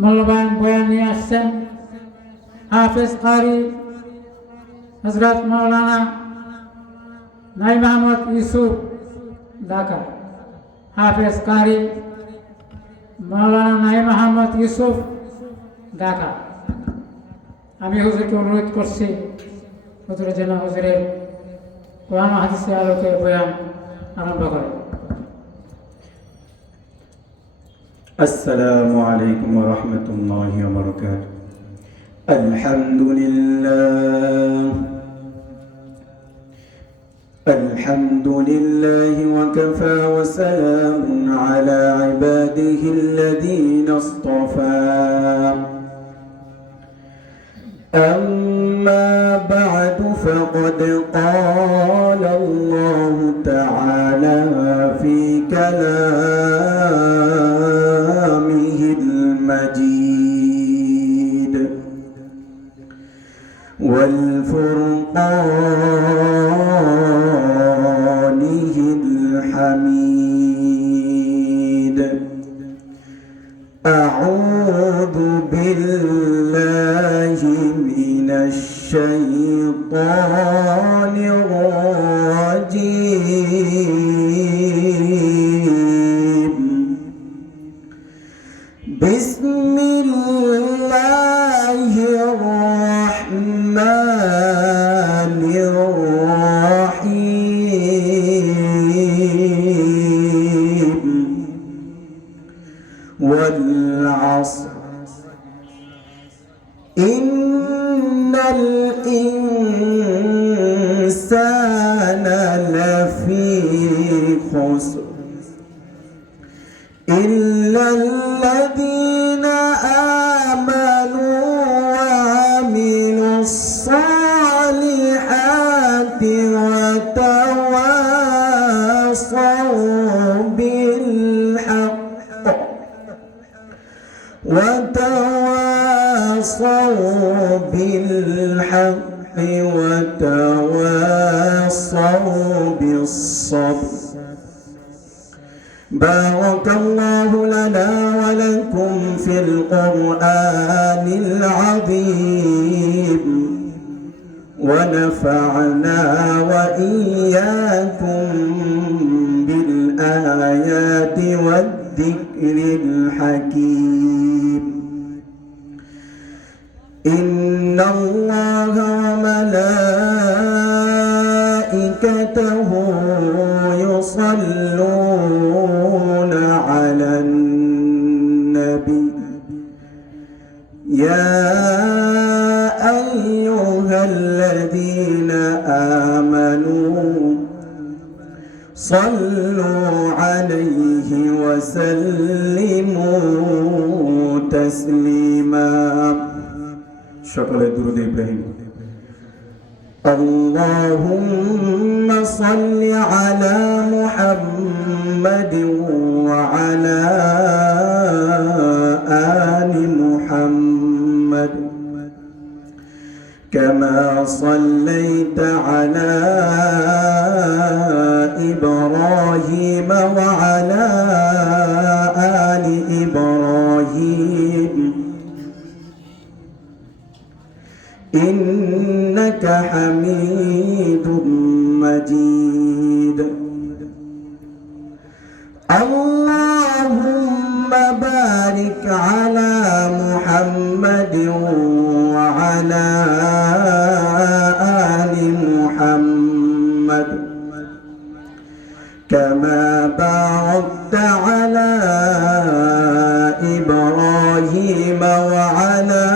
মূল্যবান বয়ান নিয়ে আসছেন হাফেজ কারি হযরত মাওলানা নাঈম আহমদ ইউসুফ ঢাকা। হাফেজ কারি মাওলানা নাঈম আহমদ ইউসুফ ঢাকা। আমি হুজুরকে অনুরোধ করছি হুজুরের যেন হুজুরের কোরআন ও হাদিসের আলোকে বয়ান আরম্ভ করেন। السلام عليكم ورحمة الله وبركاته. الحمد لله وكفى وسلام على عباده الذين اصطفى. أما بعد فقد قال الله تعالى في كلامه المجيد والفرقانه الحميد. أعوذ بالله من الشيطان الرجيم. بسم الله الرحمن الرحيم. والعصر إن الإنسان لفي خسر إلا الذين آمنوا وعملوا الصالحات وتواصوا بالحق وتواصوا بالصبر. بارك الله لنا ولكم في القرآن العظيم ونفعنا وإياكم بالآيات والذكر الحكيم. إن الله وملائكته يصلون على النبي يا أيها الذين آمنوا صلوا عليه وسلموا تسليما. شكرا درود إبراهيم. اللهم صل على محمد وعلى آل محمد كما صليت على إبراهيم وعلى آل إبراهيم إنك حميد مجيد. اللهم بارك على محمد وعلى آل محمد كما باركت على إبراهيم وعلى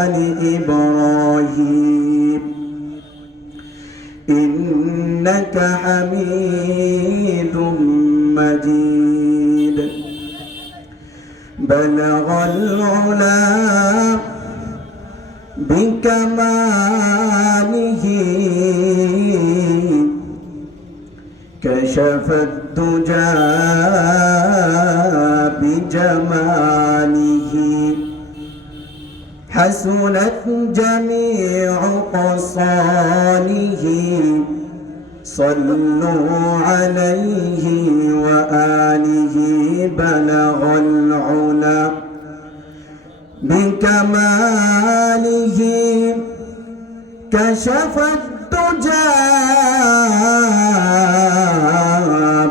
آل إبراهيم إنك حميد مجيد. بلغ العلا بكماله كشف الدجى بجماله حسنت جميع قصانه صلوا عليه وآله بلغ العلا بكماله كشف الدجى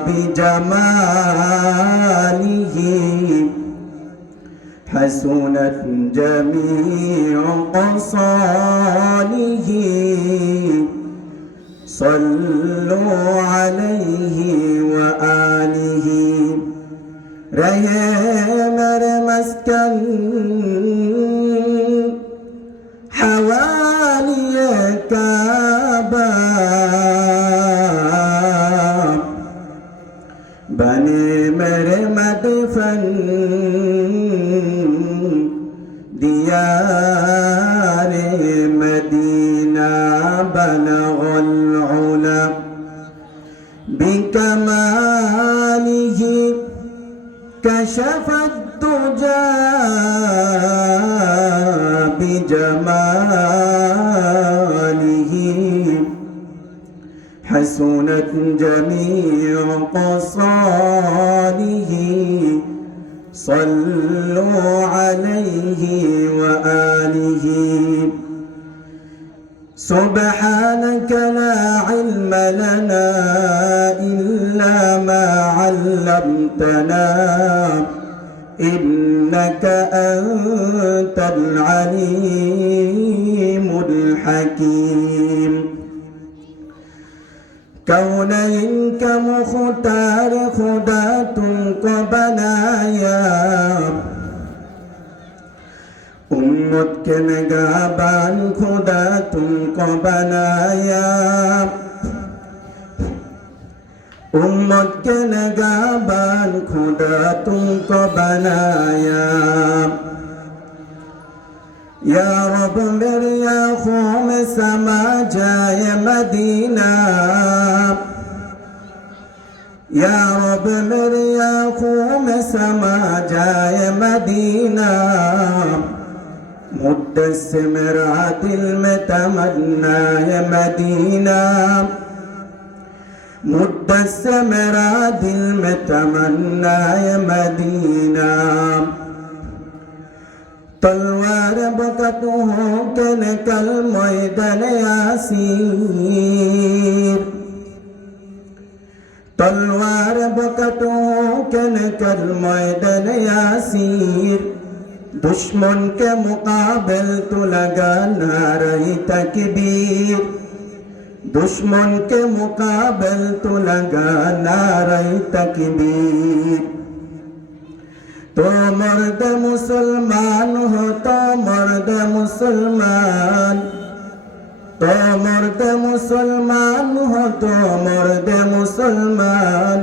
بجماله حسنت جميع خصاله صلوا عليه وآله رہے میرے مسکن حوالی کعبہ بنے میرے مدفن دیار مدینہ بلغ العلا بکماله كشف الدجى بجماله حسنت جميع خصاله صلوا عليه وآله سبحانك لا علم لنا إلا ما علمتنا إنك أنت العليم الحكيم كونين كمختار خدا तुमको बनाया उम्मत के निगाहबान खुदा तुमको बनाया उम्मत के निगाहबान खुदा तुमको बनाया या रब मेरी आँखों में समा जाए मदीना या रब मेरी आँखों में समा जाए मदीना मुद्दत से मेरा दिल में तमन्ना है मदीना मुद्दत से मेरा दिल में तमन्ना है मदीना तलवार बकतू हो के निकल मैदान यासीर तलवार बकतू हो के निकल मैदान यासीर दुश्मन के मुकाबिल तो लगा नारे तकबीर दुश्मन के मुकाबिल तो लगा नारे तकबीर तो मर्द मुसलमान हो तो मर्द मुसलमान तो मर्द मुसलमान हो तो मर्द मुसलमान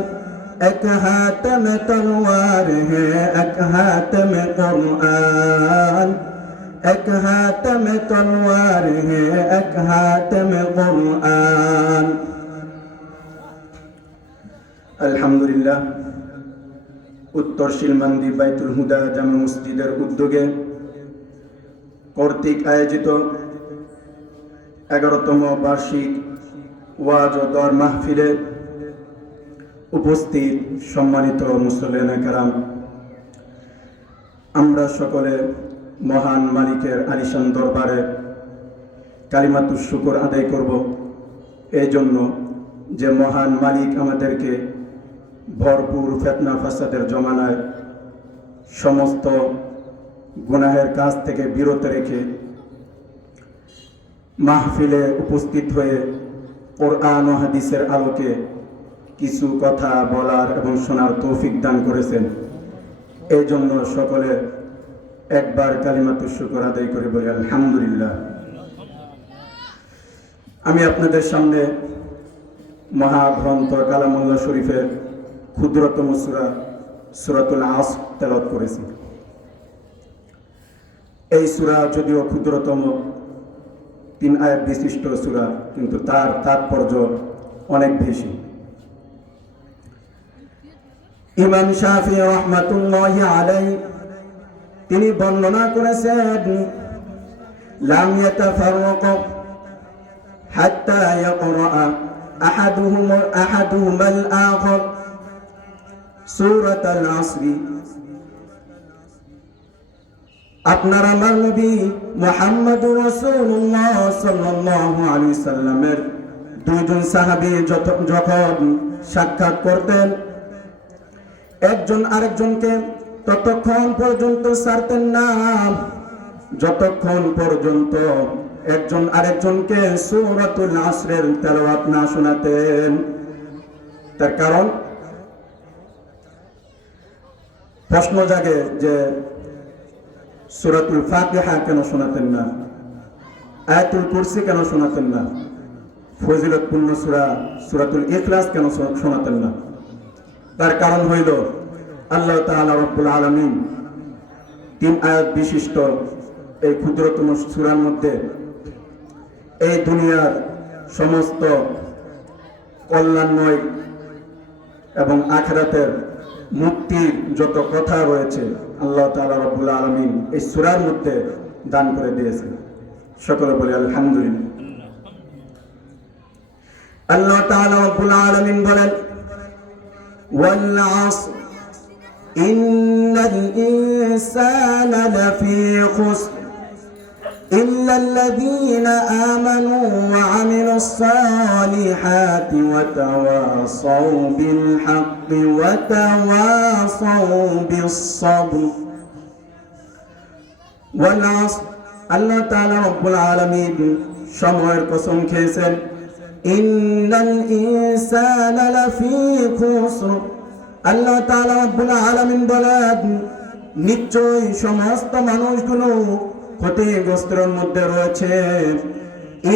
एक हाथ में तलवार है एक हाथ में कुरान एक हाथ में तलवार है एक हाथ में कुरान अल्हम्दुलिल्लाह उत्तर शिलमंदी बैतुल हुदा जामा मस्जिदेर उद्योगे कर्तृक आयोजित 11তম বার্ষিক ওয়াজ ও দর মাহফিলে উপস্থিত সম্মানিত মুসল্লিয়ানে কেরাম আমরা সকলে মহান মালিকের আলিশান দরবারে কালিমাতুশ শুকর আদায় করব এই জন্য যে মহান মালিক আমাদেরকে ভরপুর ফিতনা ফাসাদের জমানায় সমস্ত গুনাহের কাজ থেকে বিরত রেখে মাহফিলে উপস্থিত হয়ে কোরআন ও হাদিসের আলোকে কিছু কথা বলার এবং শোনার তৌফিক দান করেছেন এই জন্য সকলে একবার কালিমাতুশ শুকর আদায় করে বলি আলহামদুলিল্লাহ। আমি আপনাদের সামনে মহাগ্রন্থ কালামুল্লাহ শরীফের ক্ষুদ্রতম সূরা সূরাতুল আসর তেলাওয়াত করেছি। এই সূরা যদিও ক্ষুদ্রতম 3 আয়াত বিশিষ্ট সূরা কিন্তু তার তাৎপর্য অনেক বেশি। ইমাম শাফিঈ রাহমাতুল্লাহি আলাইহি তিনি বর্ণনা করেছেন লাম ইয়াতাফাররাকু হাত্তা ইয়াকরা أحدهما الآخر سورة العصر আপনার আমার নবী মুহাম্মদুর রাসূলুল্লাহ সাল্লাল্লাহু আলাইহি সাল্লামের দুইজন সাহাবী যখন সাক্ষাৎ করতেন একজন আরেকজনকে ততক্ষণ পর্যন্ত ছাড়তেন না যতক্ষণ পর্যন্ত একজন আরেকজনকে সূরাতুল আসরের তেলাওয়াত না শোনাতেন। তার কারণ প্রশ্ন জাগে যে সূরাতুল ফাতিহা কেন শোনাতেন না, আয়াতুল কুরসি কেন শোনাতেন না, ফজিলতপূর্ণ সূরাতুল ইখলাস কেন শোনাতেন না? তার কারণ হইল আল্লাহ তাআলা রব্বুল আলামিন 3 আয়াত বিশিষ্ট এই ক্ষুদ্রতম সূরার মধ্যে এই দুনিয়ার সমস্ত কল্যাণময় এবং আখিরাতের মুক্তির যত কথা রয়েছে আল্লাহ তাআলা রব্বুল আলামিন এই সূরার মধ্যে দান করে দিয়েছেন। সকলে বলি আলহামদুলিল্লাহ। আল্লাহ তাআলা রব্বুল আলামিন বলেন ওয়াল আসর ইন্নাল ইনসানা লাফি খুসর إلا الذين آمنوا وعملوا الصالحات وتواصوا بالحق وتواصوا بالصبر والعصر الله تعالى رب العالمين সময়ের কসম খেয়েছেন ইন্নাল ইনসানা লাফি খুসর আল্লাহ তাআলা রব্বুল আলামিন বলেন নিশ্চয় সমস্ত মানুষগুলো ক্ষতিগ্রস্তের মধ্যে রয়েছে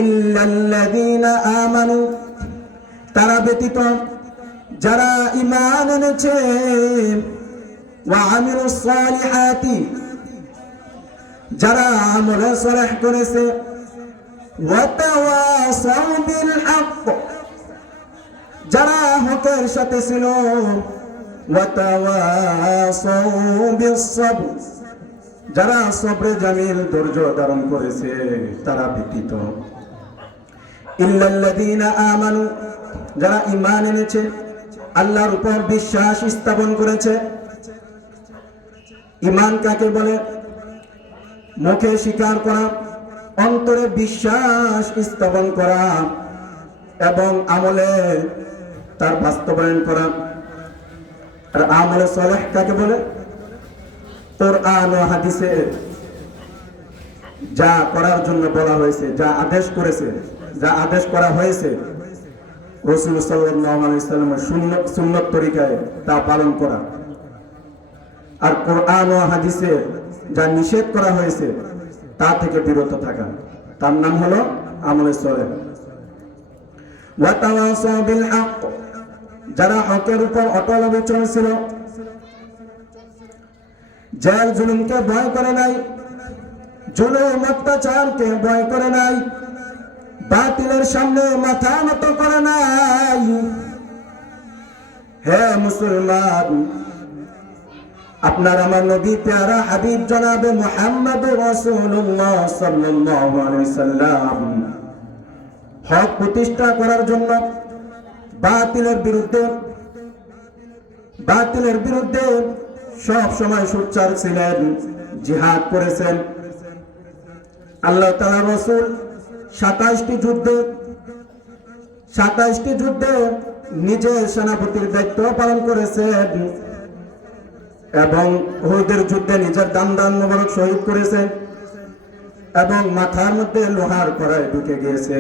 ইল্লাল্লাযীনা আমানু তারা ব্যতীত যারা ঈমান এনেছে ওয়া আমিলুস সালিহাতি যারা আমল সালেহ করেছে ওয়া তাওয়াসাউ বিল হক যারা হকের সাথে ছিল ওয়া তাওয়াসাউ বিস সাবর যারা সবরে জামিল ধৈর্য ধারণ করেছে তারা ব্যতীত ইল্লাল্লাযীনা আমানু যারা ঈমান এনেছে আল্লাহর উপর বিশ্বাস স্থাপন করেছে। ঈমান কাকে বলে? মুখে স্বীকার করা, অন্তরে বিশ্বাস স্থাপন করা এবং আমলে তার বাস্তবায়ন করা। আর আমলে সালেহ কাকে বলে? কোরআন ও হাদিসে যা করার জন্য বলা হয়েছে, যা আদেশ করেছে, যা আদেশ করা হয়েছে রাসূল সাল্লাল্লাহু আলাইহি ওয়াসাল্লামের সুন্নাত তরিকায় তা পালন করা। আর কোরআন ও হাদিসে যা নিষেধ করা হয়েছে তা থেকে বিরত থাকা, তার নাম হলো আমলে সালেহ। ওয়া তাওয়াসাউ বিল হক যারা হকের উপর অটল অবিচল ছিল, জেল জুলুমকে ভয় করে নাই, জুলুম অত্যাচারকে ভয় করে নাই, বাতিলের সামনে মাথা নত করে নাই। হে মুসলমান, আপনার আমার নবী প্যারা হাবিব জনাবে মুহাম্মদুর রাসূলুল্লাহ সাল্লাল্লাহু আলাইহি সাল্লাম হক প্রতিষ্ঠা করার জন্য বাতিলের বিরুদ্ধে সব সময় সোচ্চার ছিলেন, জিহাদ করেছেন। আল্লাহ তাআলা রাসূল 27টি যুদ্ধে নিজে সেনাপতির দায়িত্ব পালন করেছেন এবং উহুদের যুদ্ধে নিজের দান মোবারক শহীদ করেছেন এবং মাথার মধ্যে লোহার কড়াই ঢুকে গিয়েছে,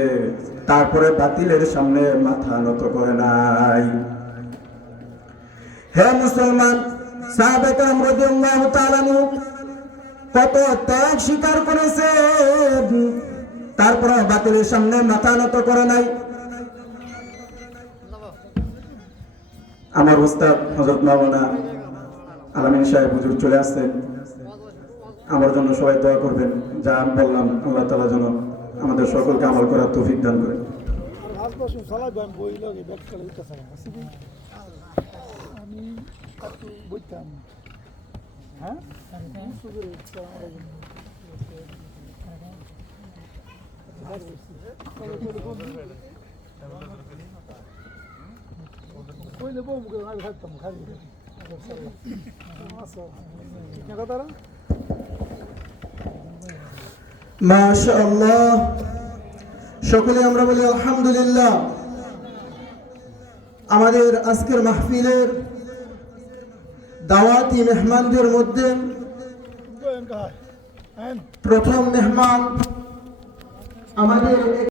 তারপরে বাতিলের সামনে মাথা নত করে নাই। হে মুসলমান, সাহাবায়ে কেরাম রাদিয়াল্লাহু তাআলা আনহু কত ত্যাগ স্বীকার করেছে, তারপরে বাতিলের সামনে মাথা নত করে নাই। আমার উস্তাদ হযরত মাওলানা আলামিন সাহেব হুজুর চলে আসছেন, আমার জন্য সবাই দোয়া করবেন। যা আমি বললাম আল্লাহ তাআলা যেন আমাদের সকলকে আমল করার তৌফিক দান করেন। আমি একটু বলতাম হ্যাঁ ওই যে বউ মুখে আমি খাইতাম খাই আচ্ছা কথা মাশাআল্লাহ, সকলে আমরা বলি আলহামদুলিল্লাহ। আমাদের আজকের মাহফিলের দাওয়াতি মেহমানদের মধ্যে প্রথম মেহমান আমাদের